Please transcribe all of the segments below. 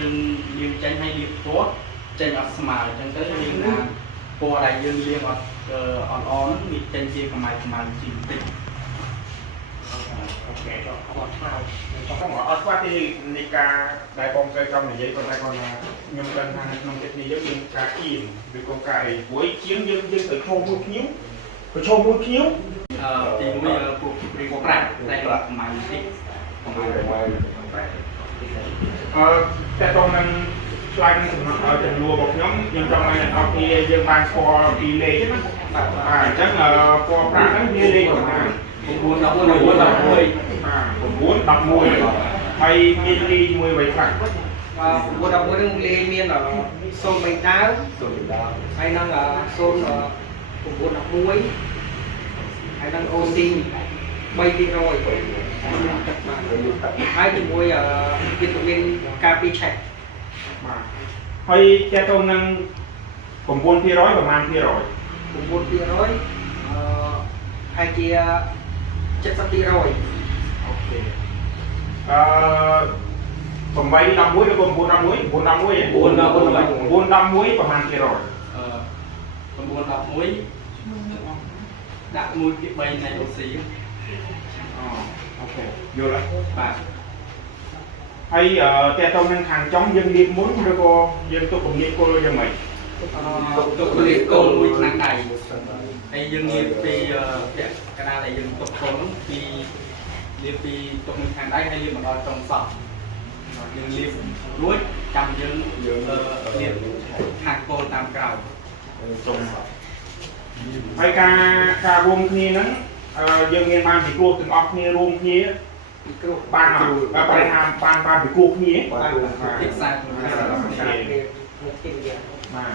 យើងចេញឲ្យលៀបពណ៌ចេញអត់ស្មើអញ្ចឹងទៅយើងណាពណ៌ដែលយើងលាងអត់អន់នេះចេញជាកម្លាំងជាបន្តិចអូខេក៏អត់ស្មើខ្ញុំអត់ស្គាល់ទីនៃការដែលបងเคยចង់និយាយប៉ុន្តែគាត់ថាខ្ញុំដឹងថាក្នុងចិត្តនេះយើងមានការអៀនឬក៏ការអីមួយជាងយើងទៅឈោមមួយភ្ញៀវប្រឈមមួយភ្ញៀវទីមួយពួកព្រីប្រាក់តែគាត់កម្លាំងតិចតែតទៅនឹងឆ្លើយនឹងចំនួនរបស់ខ្ញុំខ្ញុំចង់ឲ្យអ្នកនរគ្នាយើងបានស្គាល់ពីលេខណាអញ្ចឹងពណ៌ប្រាក់ហ្នឹងវាលេខប្រហែល9 11 ហើយមានលីមួយໄວខ្លះ9 11នឹងលេងមាន0 3ដើមហើយនឹង0 9 11ហើយនឹង OC 3%ហើយជាមួយវីតាមីនការពីឆែកបាទហើយតើតើនឹង9%ប្រហែលភាគរយ9%ហើយជា70%អូខេ8 11ឬក៏9 11 9 11 9 11ប្រហែលភាគរយ9 11ដាក់1ភាគ3នៃ OC អូខេយល់ហើយបាទហើយតើតើនឹងខាងចុងយើងលាបមុនឬក៏យើងទុកគំនិតគល់យ៉ាងម៉េចទុកលាបគល់មួយឆ្នាំងដៃហើយយើងលាបពីពាក់កណ្ដាលដែលយើងទុកគល់ពីលាបពីទុកមួយខាងដៃហើយលាបមកដល់ចុងសក់យើងលាបរួចចាំយើងលាបខាងគល់តាមក្រោយចុងសក់ហើយការរួមគ្នាហ្នឹងយើងមានបានពិគ្រោះទាំងអស់គ្នារួមគ្នាពីគ្រោះបានបរិហារបានពិគ្រោះគ្នាបានទីផ្សារបាទ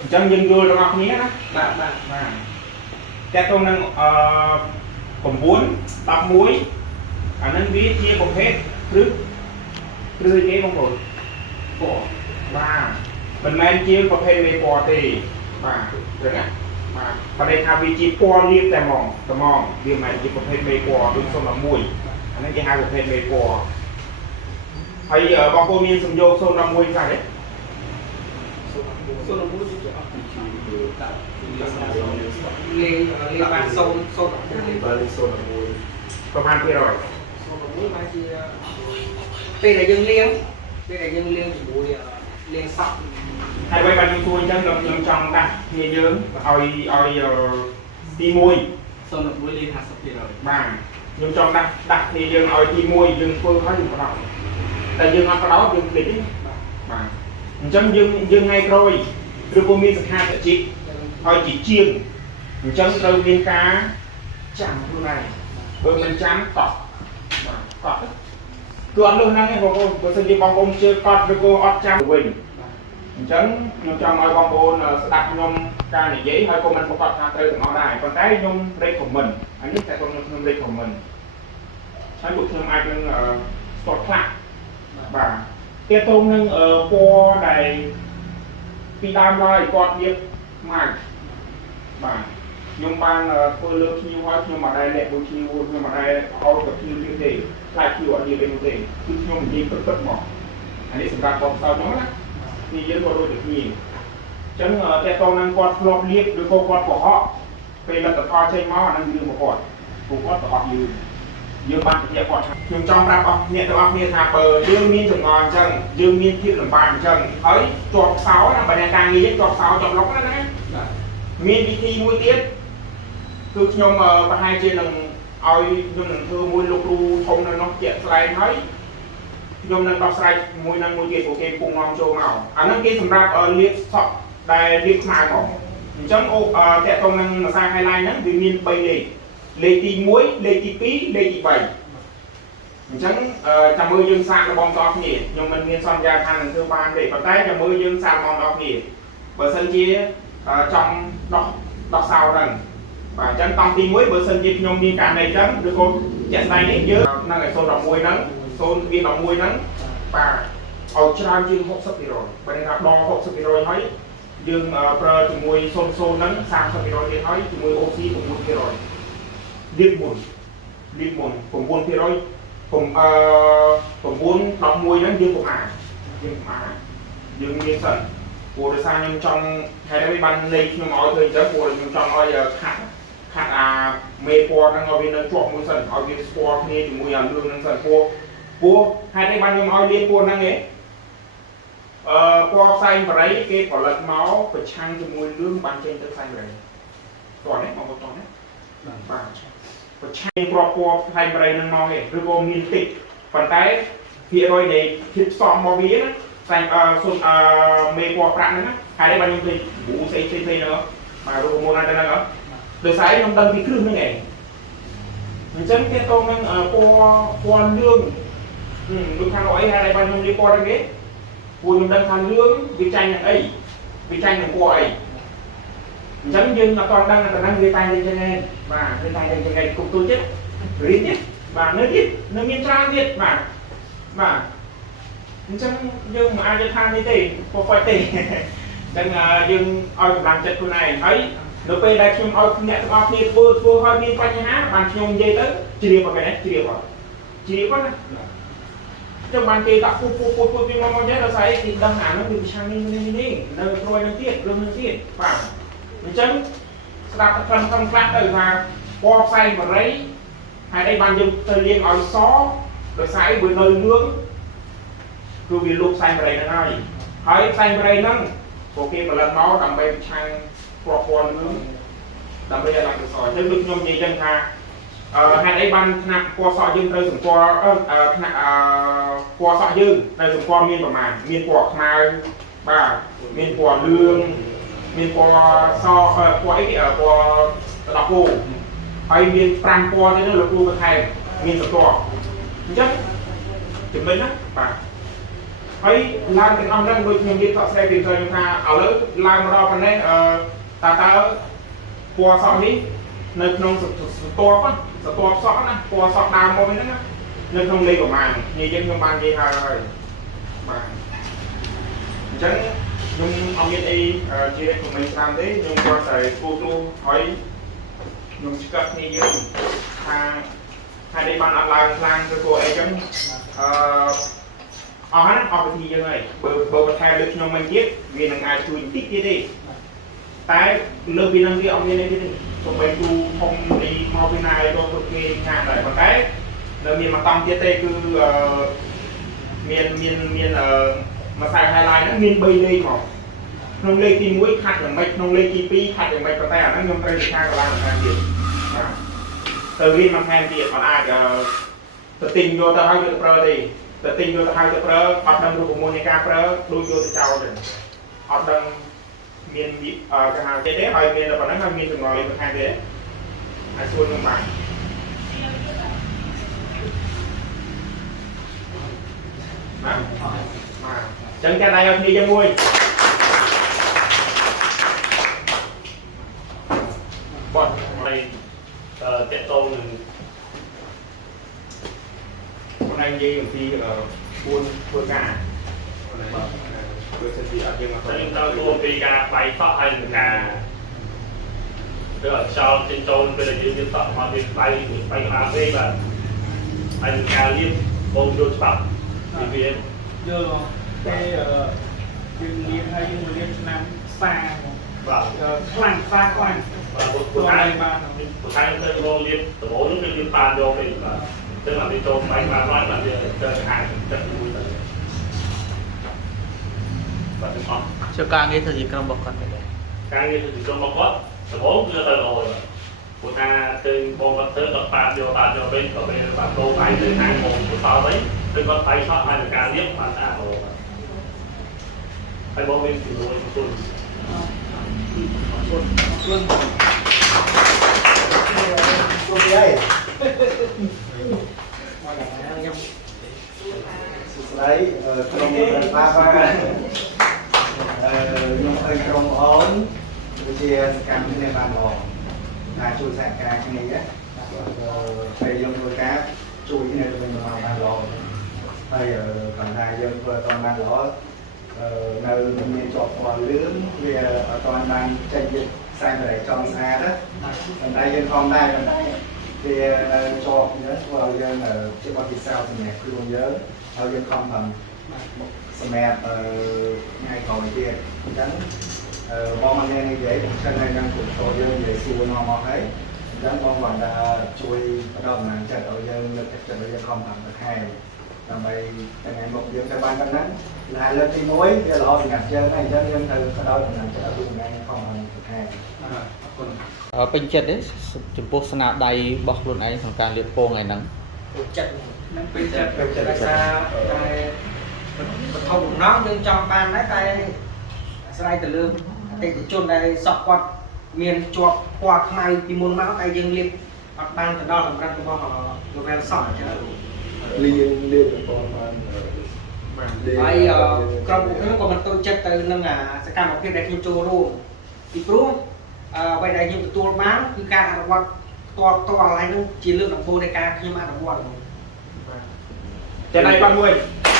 អញ្ចឹងយើងយល់ទាំងអស់គ្នាណាបាទតើតើនឹង9 11អានឹងវាជាប្រភេទគ្រឹះគេបងប្អូនពណ៌បាទមិនមែនជាប្រភេទមេពណ៌ទេបាទចឹងណាបាទបើន័យថាវាជាពណ៌លាបតែហ្មងវាមិនមែនជាប្រភេទមេពណ៌ដូច011អានេះគេហៅប្រភេទមេពណ៌ហើយបងប្អូនមានសំយោគ011ខ្លះទេ011ជាអត់ដាក់លេងបាន0 11បាន011ប្រហែលភាគរយ011បានជាពេលដែលយើងលាងជាមួយលាងសក់ហើយបើបានយើងទួអញ្ចឹងខ្ញុំចង់ដាក់គ្នាយើងឲ្យទី1 011លេខ 50% បាទខ្ញុំចង់ដាក់គ្នាយើងឲ្យទី1យើងធ្វើឲ្យយើងបដោតតែយើងអត់បដោតយើងភ្លេចទេបាទអញ្ចឹងយើងថ្ងៃក្រោយឬក៏មានសង្ខារតិចឲ្យជាជាងអញ្ចឹងត្រូវមានការចាំខ្លួនឯងបើមិនចាំកត់បាទកត់គឺអត់លុះហ្នឹងទេបងប្អូនបើសិនជាបងប្អូនជឿកត់ឬក៏អត់ចាំវិញអញ្ចឹងខ្ញុំចង់ឲ្យបងប្អូនស្ដាប់ខ្ញុំការនិយាយហើយក៏មិនប្រកាសថាត្រូវទាំងអស់ដែរប៉ុន្តែខ្ញុំ recommend អានេះតែខ្ញុំ recommend ហើយពួកខ្ញុំអាចនឹងស្ទាត់ខ្លះបាទទាក់ទងនឹងពណ៌ដែលពីដើមឡើយគាត់និយាយមកបាទខ្ញុំបានធ្វើលើភ្ញៀវហើយខ្ញុំមិនដែលលាក់មួយភ្ញៀវខ្ញុំមិនដែលអោទៅភ្ញៀវទៀតទេខ្លាចភ្ញៀវអត់និយាយទេគឺខ្ញុំនិយាយពិតៗមកអានេះសម្រាប់បងប្អូនខ្ញុំណានេះយើងក៏ដូចតែគ្នាអញ្ចឹងតែតោះនឹងគាត់ធ្លាប់លាបឬក៏គាត់កុហកពេលលទ្ធផលចេញមកអានឹងរឿងរបស់គាត់ព្រោះគាត់ប្រហែលយើងបានបញ្ជាក់គាត់ខ្ញុំចង់ប្រាប់អស់អ្នកទាំងអស់គ្នាថាបើយើងមានចម្ងល់អញ្ចឹងយើងមានភាពលំបាកអញ្ចឹងហើយជាប់ខ្សោយណាបើអ្នកការងារជាប់ខ្សោយជាប់លុកណាបាទមានវិធីមួយទៀតគឺខ្ញុំប្រហែលជានឹងឲ្យខ្ញុំនឹងធ្វើមួយលោកគ្រូធំនៅនោះជាក់ស្ដែងហើយខ្ញុំនឹងដោះស្រាយមួយនឹងមួយទៀតព្រោះគេពុំងំចូលមកអានឹងគេសម្រាប់លាបសក់ដែលលាបខ្មៅមកអញ្ចឹងតកតងនឹងភាសា highlight ហ្នឹងវាមាន3លេខទី1លេខទី2លេខទី3អញ្ចឹងចាំមើលយើងសាករបស់បងប្អូនគ្នាខ្ញុំមិនមានសន្យាថានឹងធ្វើបានទេប៉ុន្តែចាំមើលយើងសាករបស់បងប្អូនគ្នាបើសិនជាចង់ដោះសោហ្នឹងបាទអញ្ចឹងតំទី1បើសិនជាខ្ញុំមានការណែអញ្ចឹងឬក៏ជាក់ស្ដែងនេះយើងនឹងឲ្យ011ហ្នឹង0.11ហ្នឹងបាទឲ្យច្រើនជាង 60% បើន័យថាដល់ 60% ហើយយើងប្រើជាមួយ00ហ្នឹង 30% ទៀតហើយជាមួយ OC 9%លាបមុន9% 9 11ហ្នឹងយើងកុំអាន dương má dương miên sần của đời sang nhưng trong hay là ban này nhưng nói thôi chứ của nhưng trong nói khát khát mê po đang ngồi bên nó chọn mùi sần ở bên sport này thì mùi lương đang sần po hay là ban nhưng nói liên po đang ấy po xanh và đấy cái quả lật máu phải chăng cho mùi lương ban trên tới xanh rồi còn đấy một còn đấy và chăng po xanh và đấy đang nói ấy rồi có miên tịch phần tay phía đôi này thịt xóm màu bía đấy xanh xuân mê po prang đấy hay là ban nhưng thì bù xây nữa mà rồi một này nữa đời sáng trong tân thì cứ như này mình chân cái tôm đang po lương được thằng nói hay là ban nhưng đi po đây đấy buồn đang thằng lương vị tranh này vị tranh này po ấy chân dương là toàn đang người tay lên trên này và người tay lên trên này cùng tôi chết riết chết và nơi miền trang biết mà chân dương mà ai cho than như thế có phải thế chân dương oi làm chất của này thấy nó về đây chúng oi nhẹ tụi oi thì vừa hơi miên quanh há bàn nhung dây tới chỉ điệp vào cái này chỉ điệp vào này trong bàn kia tạo phụ thì mong nhớ là sai thì đâm hẳn nó bị sang đi nó rồi nó tiết phải chân đặt phần khác từ mà po xay và đấy hay đây bàn dùng thời gian oi xó rồi sai vừa nơi nướng cứ vì lúc xay vào đây nó nói thấy xay vào đây nó của kia mà lần đó đầm bay sang po nướng đầm bay làm được sỏi thế được nhom gì chân thà hai đấy ban nặng po sọ dương tới dùng po sọ dương tới dùng po miênประมาณ miên po mai ba miên po lương miên po so po ấy po đọc cô hay miên pram po thế nó là cô thầy miên sọ to chắc chuẩn bị đó bà hay làm cái ông đang được những cái thọ xe thì thời thà ở lớp làm đó phần này ta po sọ đi nơi nông sọ sọ nè po sọ đào môi nữa nơi không lấy của màn như dân không ban gì hà rồi mà chẳng nhưng ông biết đi chỉ để của mình làm thế nhưng qua thời cô tu hỏi nhưng chỉ cấp như vậy hai đây ban làm cho cô ấy chẳng ở thì như này bờ thay được trong mình biết vì năng ai chui tích cái đi tại lơ vì năng cái ông như này đi tụi mình tu không đi mau bên này đâu tụi mình ngàn lại một cái là miền mà tông chia tê cứ miền mà xài highlight nó miền bay lên mà nông lên thì mũi khát là mấy nông lên chi phí khát là mấy cái tay nó nhom tay được hai cái là hàng tiền từ viên mà hàng tiền còn ai tự tin vô tao hai cái pro đi tự tin vô tao hai cái pro hoạt động của môn ca pro đôi vô tao chào rồi hoạt động miền cái hàng chế đấy hay miền là còn nó miền thường ngồi được hai thế ai xuôi không bạn mà chân cái này đi cho vui bọn này tết tôn con anh gì thì buôn cả nhưng tao mua vì cả bảy phát hành cả được sau trên tôn bây giờ như tập mà bị bay mà về và hành cả liên bông vô tập thì vì giờ cái dương liên hay dương liên nam xa và khăn xa khoan của hai nơi bông liên từ bố lúc liên bàn vô thì tức là đi tôn bay mà nói là chơi hàng rất vui cho ca nghe thời gì trong bọc con ca nghe thời gì trong bọc con từ bố đưa tới rồi của ta từ bông vật tới tập bàn vô bên và tô bay từ hai một của sau đấy từ con tay sót hai ca liếc mà ta rồi hai bông bên thì rồi xuân đấy trong ba nhưng hơi trong ổn chia cam như này bàn lò là chui sạc cá cái này á bây giờ nuôi cá chui cái này mình vào bàn lò bây giờ còn hai dân vừa toàn bàn lò nơi mình chọn còn lưỡng vì ở toàn đang tranh dịch sang để trong xa đó còn đây dân không đây còn đây thì chọn nhớ vào dân ở chưa có thì sao thì nhạc luôn nhớ theo dân không bằng សម្រាប់ថ្ងៃក្រោយទៀតអញ្ចឹងបងអត់មាននិយាយខ្ញុំឆ្លងហើយនឹងគ្រប់តយើងនិយាយសួរនាំមកហើយអញ្ចឹងបងគាត់ថាជួយផ្ដល់កម្លាំងចិត្តឲ្យយើងលើកទឹកចិត្តឲ្យយើងខំប្រឹងទៅខែដើម្បីថ្ងៃមុខយើងទៅបានប៉ុណ្ណឹងតែលើកទី1វាល្អសម្រាប់យើងហើយអញ្ចឹងយើងត្រូវផ្ដល់កម្លាំងចិត្តឲ្យយើងថ្ងៃខំប្រឹងទៅខែអរគុណ ពេញចិត្តទេចំពោះស្នាដៃរបស់ខ្លួនឯងក្នុងការលាបពងថ្ងៃហ្នឹង ចិត្តនឹងពេលចិត្តដោយសារតែបឋមបំណងយើងចង់បានដែរតែអាស្រ័យទៅលើអតិថិជនដែលសក់គាត់មានជាប់ពណ៌ខ្មៅពីមុនមកតែយើងលាបអត់បានទៅដល់កម្រិតរបស់ level សក់អញ្ចឹង លៀងបងបានហើយក្រុមពួកខ្ញុំក៏មិនតូចចិត្តទៅនឹងសកម្មភាពដែលខ្ញុំចូលរួមពីព្រោះអ្វីដែលខ្ញុំទទួលបានគឺការអនុវត្តផ្ទាល់ហើយនោះជាលើកដំបូងនៃការខ្ញុំអនុវត្ត ចេះដៃបានមួយ អ